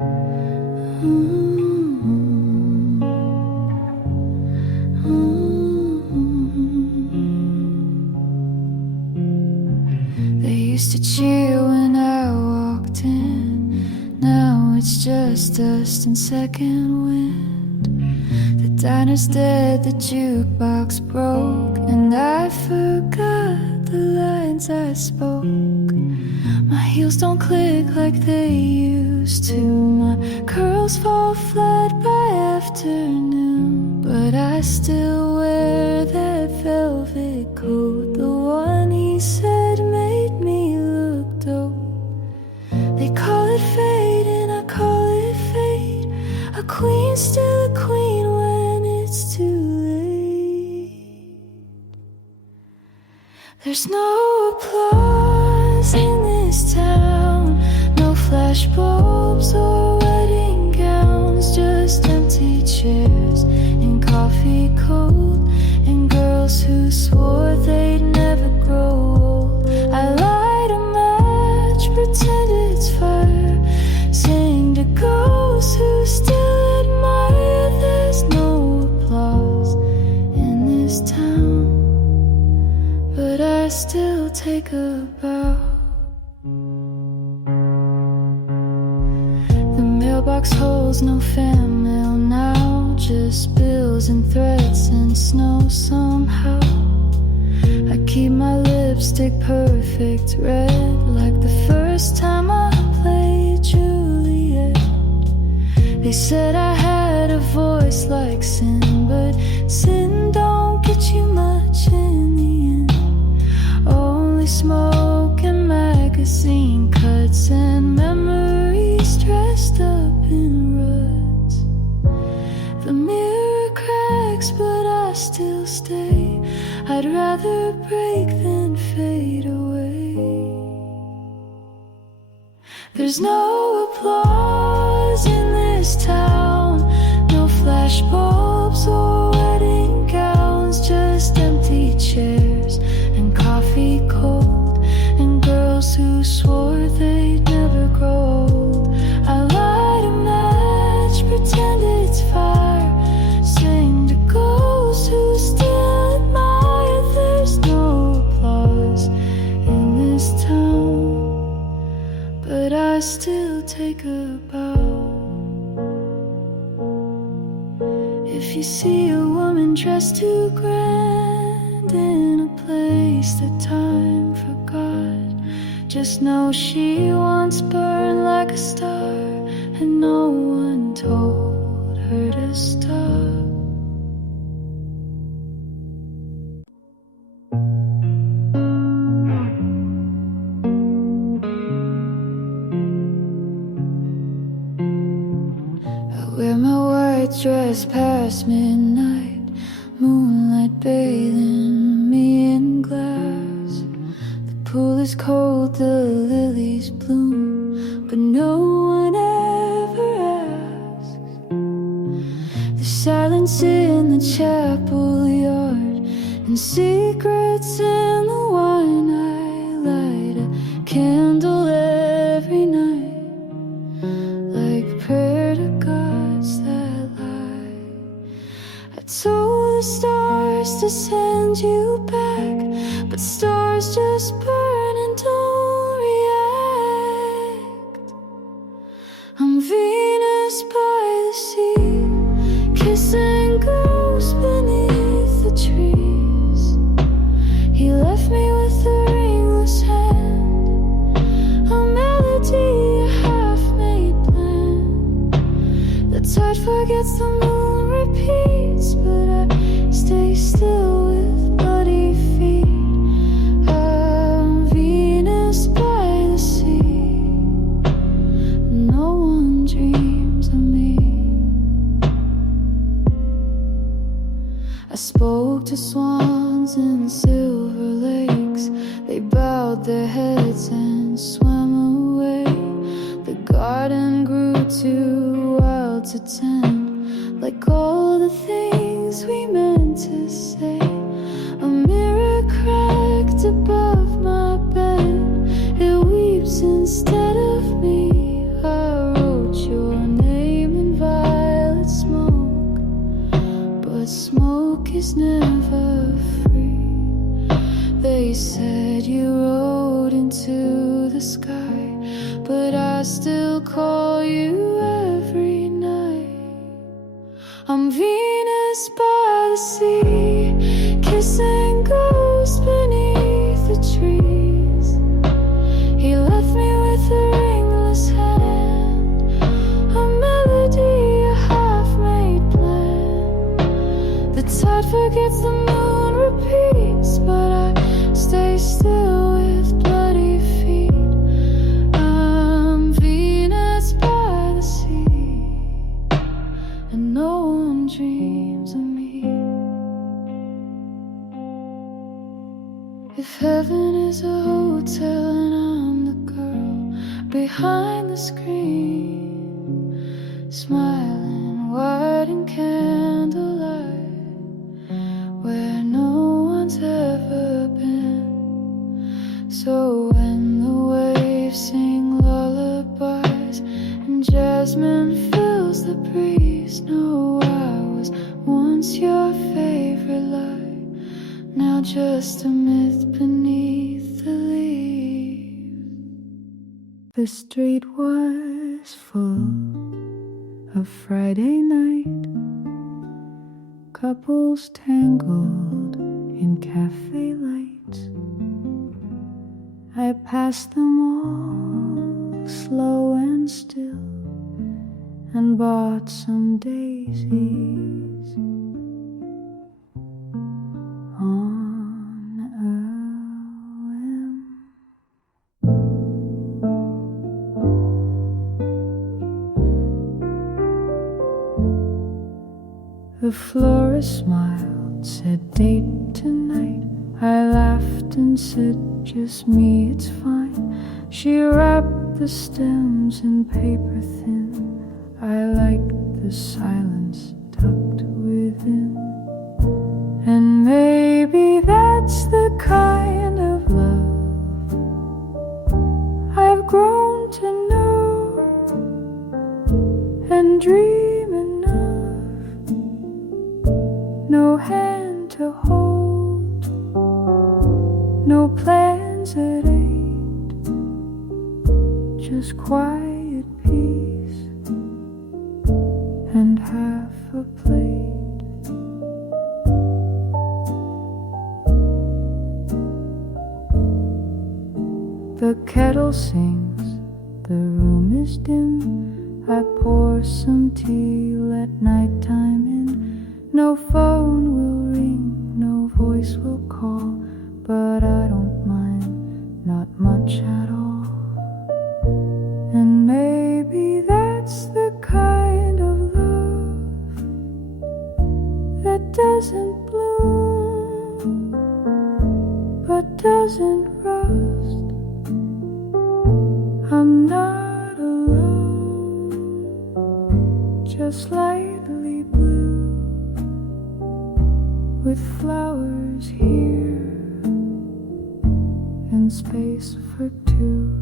They used to cheer when I walked in. Now it's just dust and second wind. The diner's dead, the jukebox broke, and I forgot the lines I spoke. My heels don't click like they used to. My curls fall flat by afternoon, but I still wear that velvet coat, the one he said made me look dope. They call it fate and I call it fate. A queen's still a queen when it's too late. There's no applause in this town, no flash bulbs or wedding gowns, just empty chairs and coffee cold, and girls who swore they'd never grow old. I light a match, pretend it's fire, sing to ghosts who still admire. There's no applause in this town, but I still take a bow. The mailbox holds no fan mail now, just bills and threats and snow somehow. I keep my lipstick perfect red, like the first time I played Juliet. They said I had a voice like sin, but sin don't get you much in the end. Only smoke and magazine cuts and memories dressed up in ruts. The mirror cracks, but I still stay. I'd rather break than fade away. There's no applause in this town, no flash bulbs or wedding gowns, just empty chairs and coffee cold, and girls who swore they'd never grow old. I light a match, pretend it's fire, sing to ghosts who still admire. There's no applause in this town, but I still take a bow. If you see a woman dressed too grand in a place that time forgot, just know she once burned like a star, and no one told her to stop. Wear my white dress past midnight, moonlight bathing me in glass. The pool is cold, the lilies bloom, but no one ever asks. The silence in the chapel yard and secrets in the wine. I light a candle every night, like prayer to gods that lie. I told the stars to send you back, but stars just burn and don't react. I'm Venus by the sea, kissing ghosts beneath the trees. He left me with a ringless hand, a melody, a half-made plan. The tide forgets, the moon repeats, but I stay still with bloody feet. I'm Venus by the sea, no one dreams of me. I spoke to swans in silver lakes, they bowed their heads and swam away. The garden grew too wild to tend, like all the things we meant to say. A mirror cracked above my bed, it weeps instead of me. I wrote your he's never free. They said you rode into the sky, but I still call you every night. I'm Venus by the sea, kissing ghosts beneath the trees. He left me with a ringless hand, a melody, a half-made plan. The tide forgets, the moon repeats, but I stay still with bloody feet. I'm Venus by the sea, and no one dreams of me. If heaven is a hotel and I'm the girl behind the screen, smiling white in candlelight, where no one's ever been. So when the waves sing lullabies and jasmine fills the breeze, know I was once your favorite light, now just a myth beneath the leaves. The street was full of Friday night, couples tangled in cafe lights. I passed them all, slow and still, and bought some daisies on a whim. The florist smiled, said date tonight. I laughed and said just me, it's fine. She wrapped the stems in paper thin. I liked the silence tucked within. And maybe that's the kind of love I've grown to know and dream enough. No hand to hold, no plans at 8, just quiet peace and half a plate. The kettle sings, the room is dim. I pour some tea, let nighttime in. No phone will ring, no voice will call, but I don't mind, not much at all. And maybe that's the kind of love that doesn't bloom, but doesn't rust. I'm not alone, just slightly blue, with flowers here and space for two.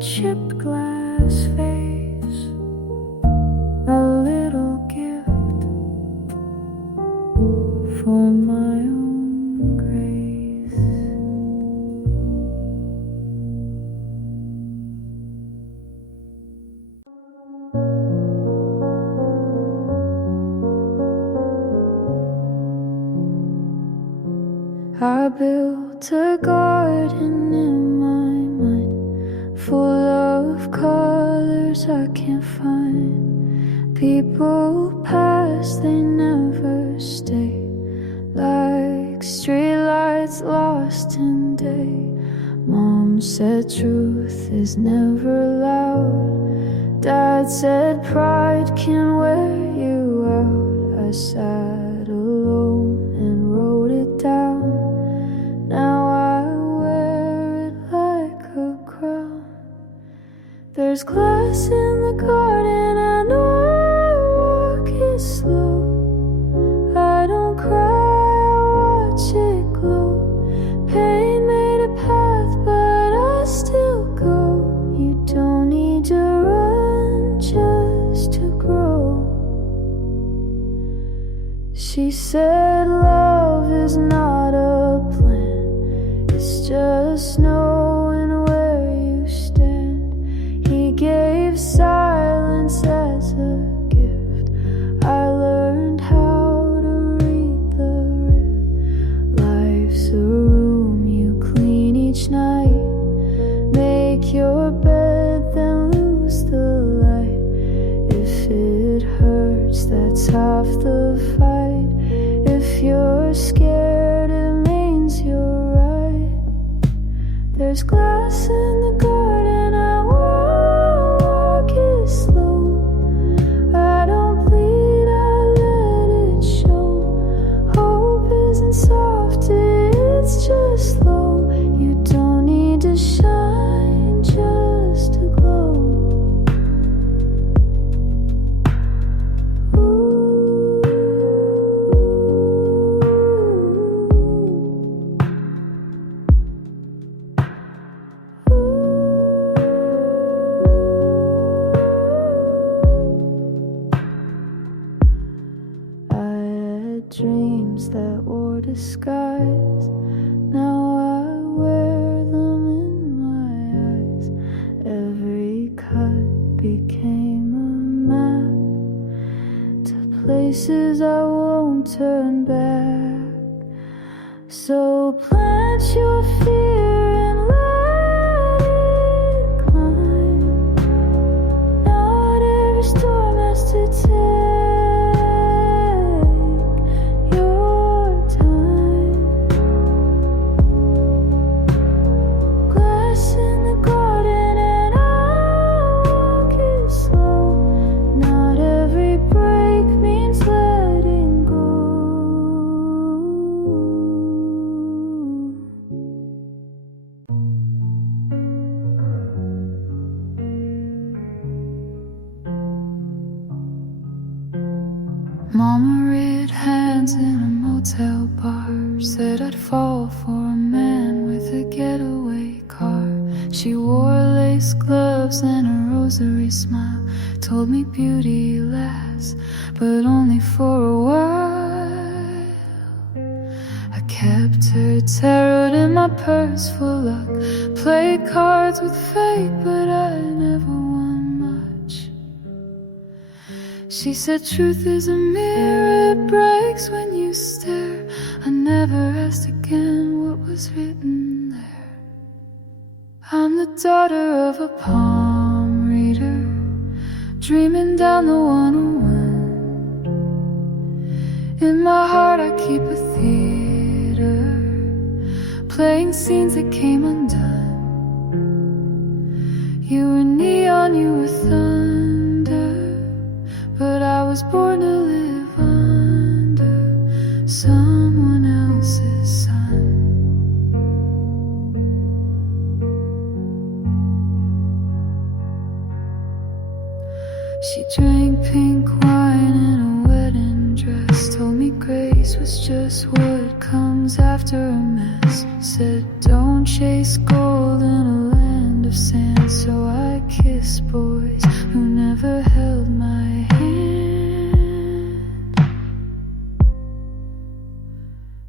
Chipped glass vase, a little gift for my own grace. I built a garden in my mind, full of colors I can't find. People pass, they never stay, like streetlights lost in day. Mom said truth is never loud. Dad said pride can wear you out. I sat alone and wrote it down. Now I wear it like a crown. There's glass in the garden, I know I walk it slow. I don't cry, I watch it glow. Pain made a path, but I still go. You don't need to run just to grow. She said love is not a plan, it's just knowing where you stand. He gave silence as a gift. I learned how to read the rift. Life's a room you clean each night. Make your bed, then lose the light. If it hurts, that's half the fight. If you're scared, it means you're right. There's glass in the garden, I walk it slow. I don't bleed, I let it show. Hope isn't soft, it's just slow. You don't need to shine just to glow. Dreams that wore disguise, now I wear them in my eyes. Every cut became a map to places I won't turn back. So plant your fear and let it climb. Not every storm has to take Mama read hands in a motel bar, said I'd fall for a man with a getaway car. She wore lace gloves and a rosary smile, told me beauty lasts, but only for a while. I kept her tarot in my purse for luck, played cards with fate, but I never won much. She said truth is a mirror, it breaks when you stare. I never asked again what was written there. I'm the daughter of a palm reader, dreaming down the 101. In my heart I keep a theater, playing scenes that came undone. You were neon, you were thunder, but I was born to live under someone else's sun. She drank pink wine in a wedding dress, told me grace was just what comes after a mess. Said don't chase gold in a land of sand, so I kissed boys who never held my hand.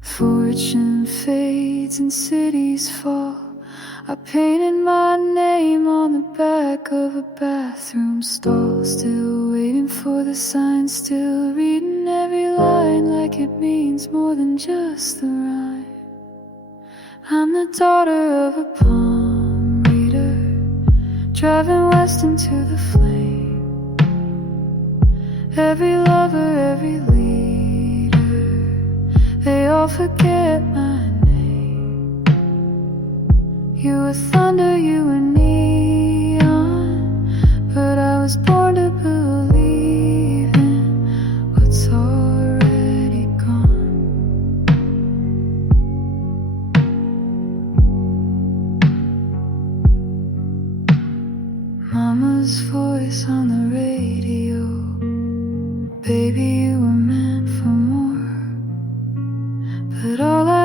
Fortune fades and cities fall. I painted my name on the back of a bathroom stall, still waiting for the sign, still reading every line like it means more than just the rhyme. I'm the daughter of a palm reader, driving west into the flame. Every lover, every leader, they all forget my name. You were thunder, you were neon,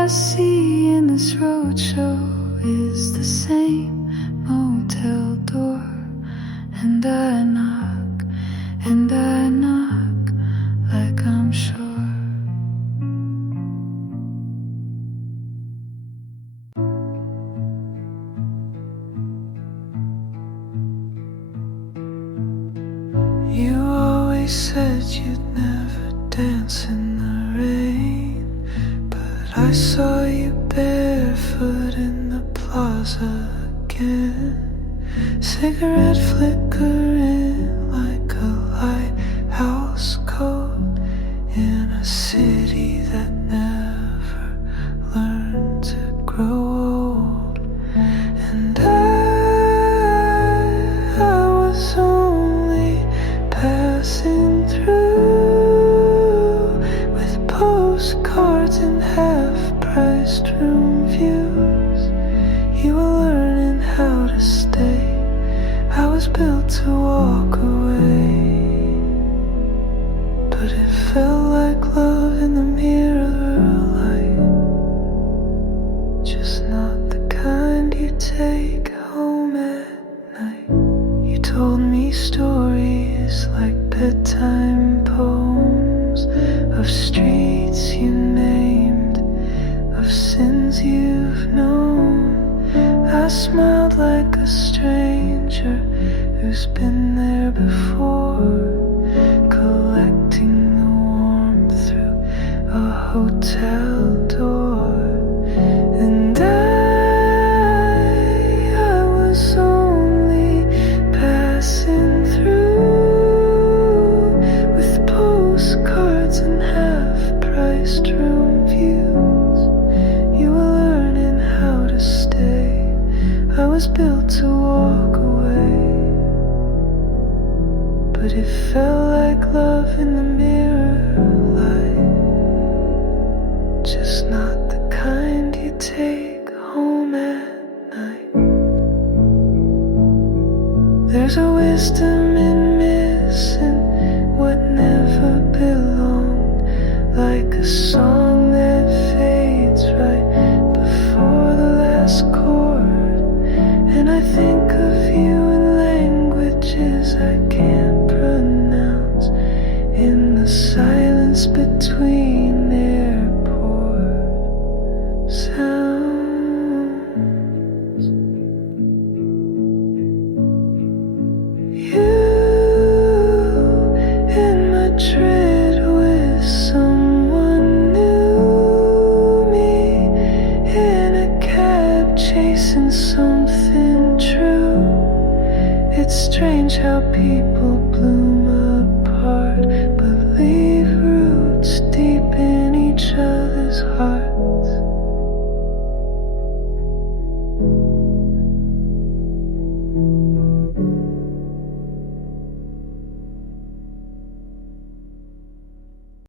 see in this roadshow is the same motel door. And I knock, and I knock like I'm sure. You always said you'd never dance in the rain, but I saw you barefoot in the plaza again. Cigarette flickering like a lighthouse coat in a city that never learned to grow old. And I was only passing through with postcards and half-priced room views. You were learning how to stay. I was built to walk away, but it felt like love in the mirror light, just not the kind you take home at night. You told me stories like bedtime poems of streets you named, of sins you've known. I smiled like a stranger who's been there before, collecting the warmth through a hotel door. And I was only passing through with postcards and half-priced room views. You were learning how to stay. I was built to walk away, but it felt like love in the mirror light, just not the kind you take home at night. There's a wisdom in missing what never belonged, like a song that fades right before the last chord. And I think of you in languages I can't pronounce, in the silence between